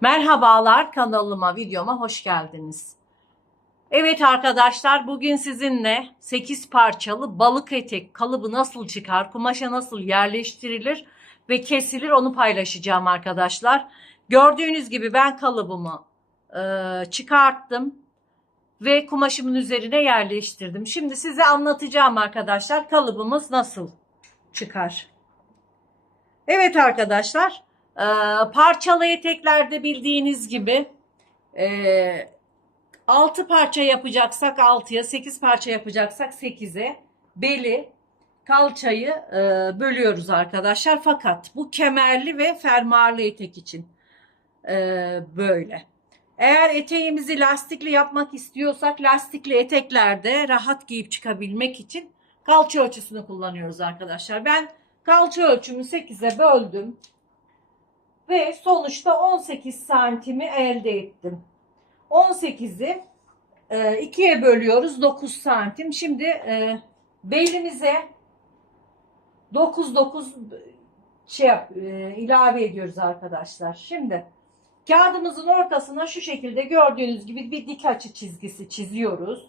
Merhabalar kanalıma, videoma hoş geldiniz. Evet arkadaşlar bugün sizinle 8 parçalı balık etek kalıbı nasıl çıkar, kumaşa nasıl yerleştirilir ve kesilir onu paylaşacağım arkadaşlar. Gördüğünüz gibi ben kalıbımı e, çıkarttım ve kumaşımın üzerine yerleştirdim. Şimdi size anlatacağım arkadaşlar kalıbımız nasıl çıkar. Evet arkadaşlar ee, parçalı eteklerde bildiğiniz gibi e, 6 parça yapacaksak 6'ya 8 parça yapacaksak 8'e beli kalçayı e, bölüyoruz arkadaşlar. Fakat bu kemerli ve fermuarlı etek için e, böyle. Eğer eteğimizi lastikli yapmak istiyorsak lastikli eteklerde rahat giyip çıkabilmek için kalça ölçüsünü kullanıyoruz arkadaşlar. Ben kalça ölçümü 8'e böldüm ve sonuçta 18 santimi elde ettim. 18'i e, ikiye bölüyoruz 9 santim. Şimdi e, belimize 9 9 şey yap, e, ilave ediyoruz arkadaşlar. Şimdi kağıdımızın ortasına şu şekilde gördüğünüz gibi bir dik açı çizgisi çiziyoruz.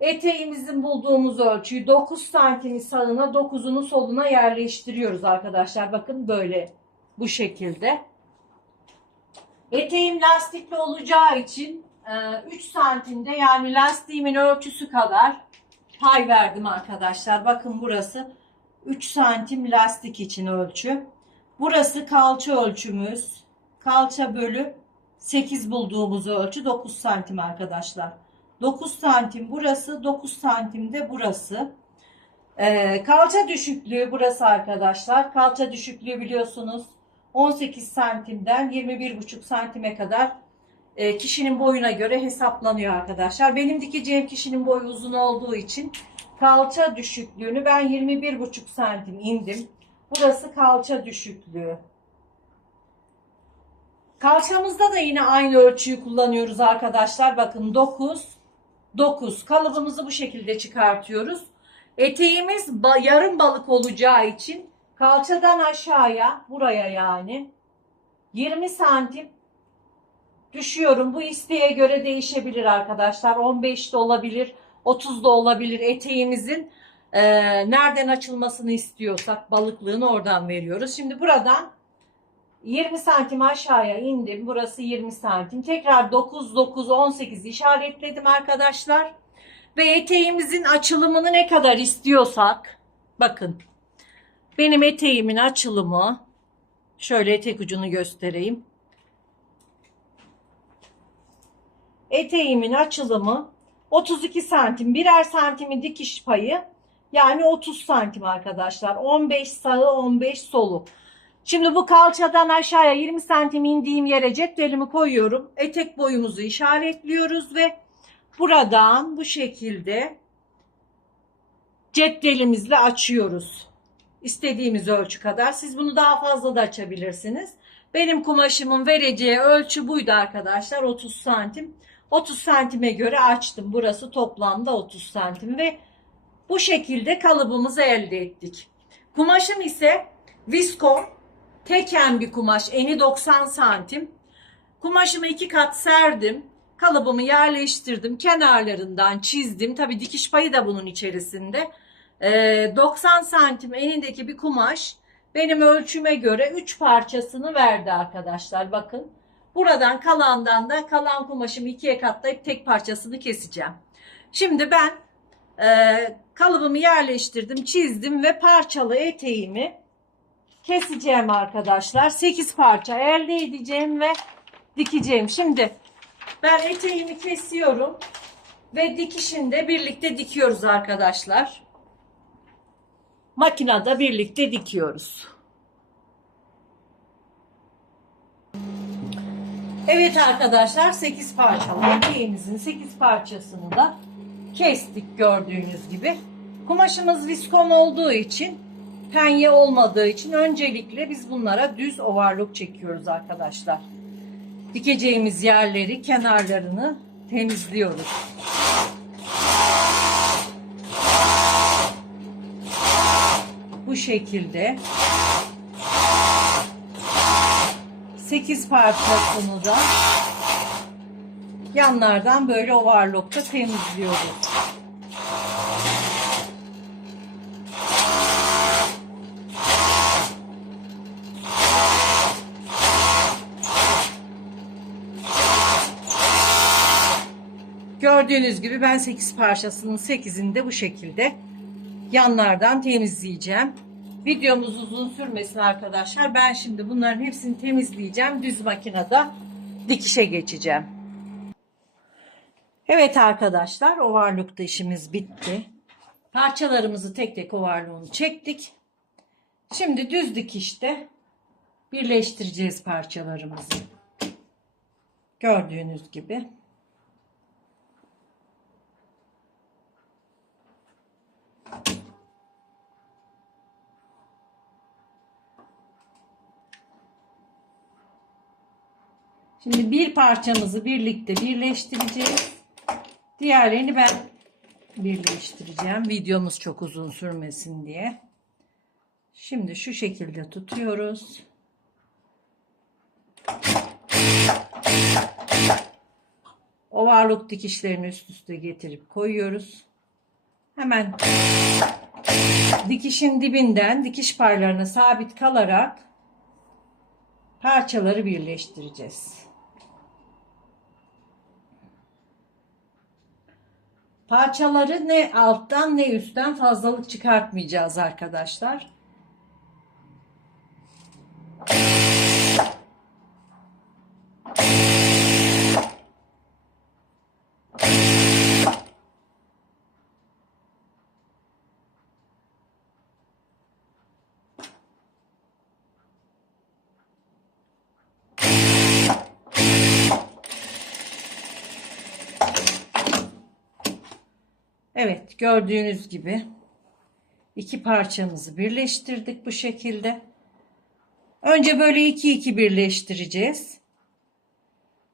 Eteğimizin bulduğumuz ölçüyü 9 santimi sağına 9'unu soluna yerleştiriyoruz arkadaşlar. Bakın böyle bu şekilde. Eteğim lastikli olacağı için 3 santimde yani lastiğimin ölçüsü kadar pay verdim arkadaşlar. Bakın burası 3 santim lastik için ölçü. Burası kalça ölçümüz. Kalça bölü 8 bulduğumuz ölçü 9 santim arkadaşlar. 9 santim burası 9 santim de burası. Ee, kalça düşüklüğü burası arkadaşlar. Kalça düşüklüğü biliyorsunuz 18 santimden 21,5 santime kadar e, kişinin boyuna göre hesaplanıyor arkadaşlar. Benim dikeceğim kişinin boyu uzun olduğu için kalça düşüklüğünü ben 21,5 santim indim. Burası kalça düşüklüğü. Kalçamızda da yine aynı ölçüyü kullanıyoruz arkadaşlar. Bakın 9, 9. Kalıbımızı bu şekilde çıkartıyoruz. Eteğimiz yarım balık olacağı için kalçadan aşağıya buraya yani 20 santim düşüyorum. Bu isteğe göre değişebilir arkadaşlar. 15 de olabilir, 30 da olabilir. Eteğimizin e, nereden açılmasını istiyorsak balıklığını oradan veriyoruz. Şimdi buradan 20 santim aşağıya indim. Burası 20 santim. Tekrar 9, 9, 18 işaretledim arkadaşlar. Ve eteğimizin açılımını ne kadar istiyorsak bakın benim eteğimin açılımı şöyle etek ucunu göstereyim. Eteğimin açılımı 32 santim. Birer santimi dikiş payı yani 30 santim arkadaşlar. 15 sağı 15 solu. Şimdi bu kalçadan aşağıya 20 santim indiğim yere cetvelimi koyuyorum. Etek boyumuzu işaretliyoruz ve buradan bu şekilde cetvelimizle açıyoruz. İstediğimiz ölçü kadar. Siz bunu daha fazla da açabilirsiniz. Benim kumaşımın vereceği ölçü buydu arkadaşlar. 30 santim. 30 santime göre açtım. Burası toplamda 30 santim ve bu şekilde kalıbımızı elde ettik. Kumaşım ise viskon teken bir kumaş. Eni 90 santim. Kumaşımı iki kat serdim. Kalıbımı yerleştirdim. Kenarlarından çizdim. Tabi dikiş payı da bunun içerisinde. Ee, 90 santim enindeki bir kumaş benim ölçüme göre 3 parçasını verdi arkadaşlar. Bakın. Buradan kalandan da kalan kumaşımı ikiye katlayıp tek parçasını keseceğim. Şimdi ben e, kalıbımı yerleştirdim, çizdim ve parçalı eteğimi keseceğim arkadaşlar. 8 parça elde edeceğim ve dikeceğim. Şimdi ben eteğimi kesiyorum ve dikişinde birlikte dikiyoruz arkadaşlar. Makinede birlikte dikiyoruz. Evet arkadaşlar 8 parçalı eteğimizin 8 parçasını da kestik gördüğünüz gibi. Kumaşımız viskon olduğu için penye olmadığı için öncelikle biz bunlara düz overlock çekiyoruz arkadaşlar. Dikeceğimiz yerleri kenarlarını temizliyoruz. Şekilde 8 parçasını da yanlardan böyle overlockta temizliyoruz. Gördüğünüz gibi ben 8 parçasının 8'ini de bu şekilde yanlardan temizleyeceğim. Videomuz uzun sürmesin arkadaşlar. Ben şimdi bunların hepsini temizleyeceğim. Düz makinede dikişe geçeceğim. Evet arkadaşlar overlock'ta işimiz bitti. Parçalarımızı tek tek overlock'unu çektik. Şimdi düz dikişte birleştireceğiz parçalarımızı. Gördüğünüz gibi. Şimdi bir parçamızı birlikte birleştireceğiz. Diğerlerini ben birleştireceğim. Videomuz çok uzun sürmesin diye. Şimdi şu şekilde tutuyoruz. Overlock dikişlerini üst üste getirip koyuyoruz. Hemen dikişin dibinden dikiş parlarına sabit kalarak parçaları birleştireceğiz. Parçaları ne alttan ne üstten fazlalık çıkartmayacağız arkadaşlar. Evet gördüğünüz gibi iki parçamızı birleştirdik bu şekilde. Önce böyle iki iki birleştireceğiz.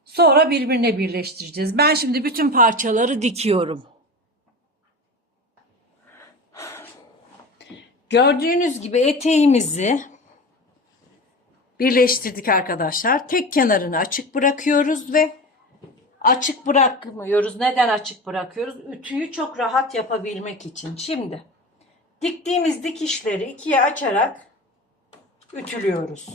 Sonra birbirine birleştireceğiz. Ben şimdi bütün parçaları dikiyorum. Gördüğünüz gibi eteğimizi birleştirdik arkadaşlar. Tek kenarını açık bırakıyoruz ve açık bırakmıyoruz. Neden açık bırakıyoruz? Ütüyü çok rahat yapabilmek için. Şimdi diktiğimiz dikişleri ikiye açarak ütülüyoruz.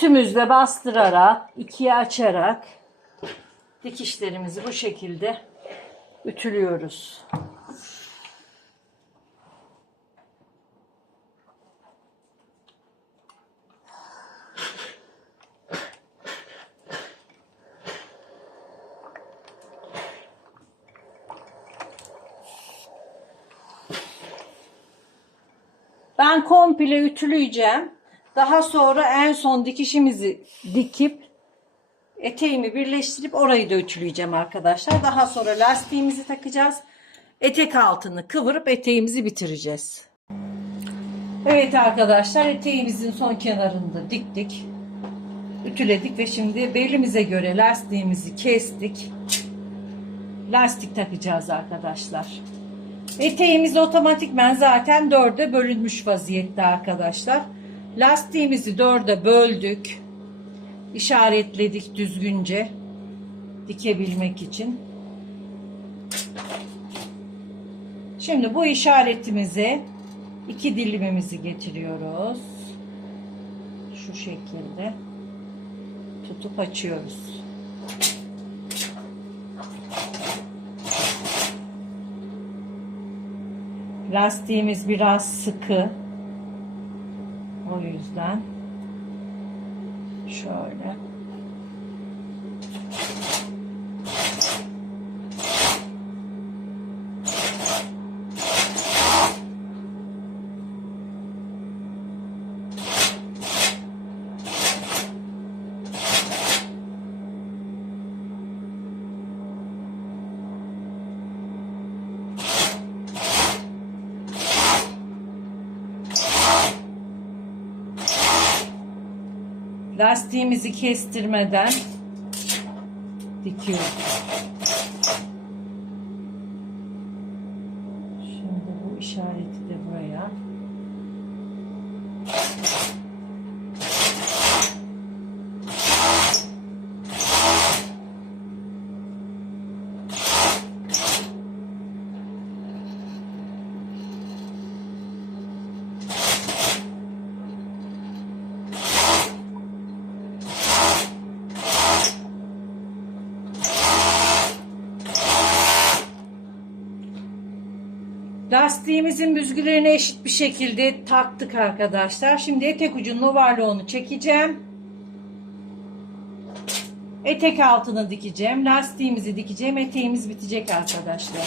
Ütümüzle bastırarak, ikiye açarak dikişlerimizi bu şekilde ütülüyoruz. Ben komple ütüleyeceğim. Daha sonra en son dikişimizi dikip eteğimi birleştirip orayı da ütüleyeceğim arkadaşlar. Daha sonra lastiğimizi takacağız. Etek altını kıvırıp eteğimizi bitireceğiz. Evet arkadaşlar eteğimizin son kenarını diktik. Ütüledik ve şimdi belimize göre lastiğimizi kestik. Lastik takacağız arkadaşlar. Eteğimiz otomatikmen zaten dörde bölünmüş vaziyette arkadaşlar. Lastiğimizi dörde böldük. İşaretledik düzgünce dikebilmek için. Şimdi bu işaretimize iki dilimimizi getiriyoruz. Şu şekilde tutup açıyoruz. Lastiğimiz biraz sıkı. O yüzden şöyle Lastiğimizi kestirmeden dikiyoruz. Şimdi bu işareti de buraya. Lastiğimizin büzgülerini eşit bir şekilde taktık arkadaşlar. Şimdi etek ucunun overlock'unu çekeceğim. Etek altını dikeceğim. Lastiğimizi dikeceğim. Eteğimiz bitecek arkadaşlar.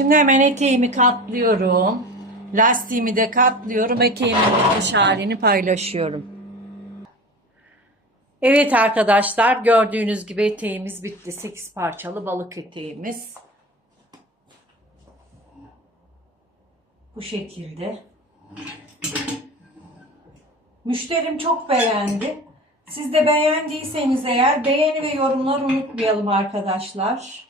Şimdi hemen eteğimi katlıyorum. Lastiğimi de katlıyorum. Eteğimin bitmiş halini paylaşıyorum. Evet arkadaşlar gördüğünüz gibi eteğimiz bitti. 8 parçalı balık eteğimiz. Bu şekilde. Müşterim çok beğendi. Siz de beğendiyseniz eğer beğeni ve yorumlar unutmayalım arkadaşlar.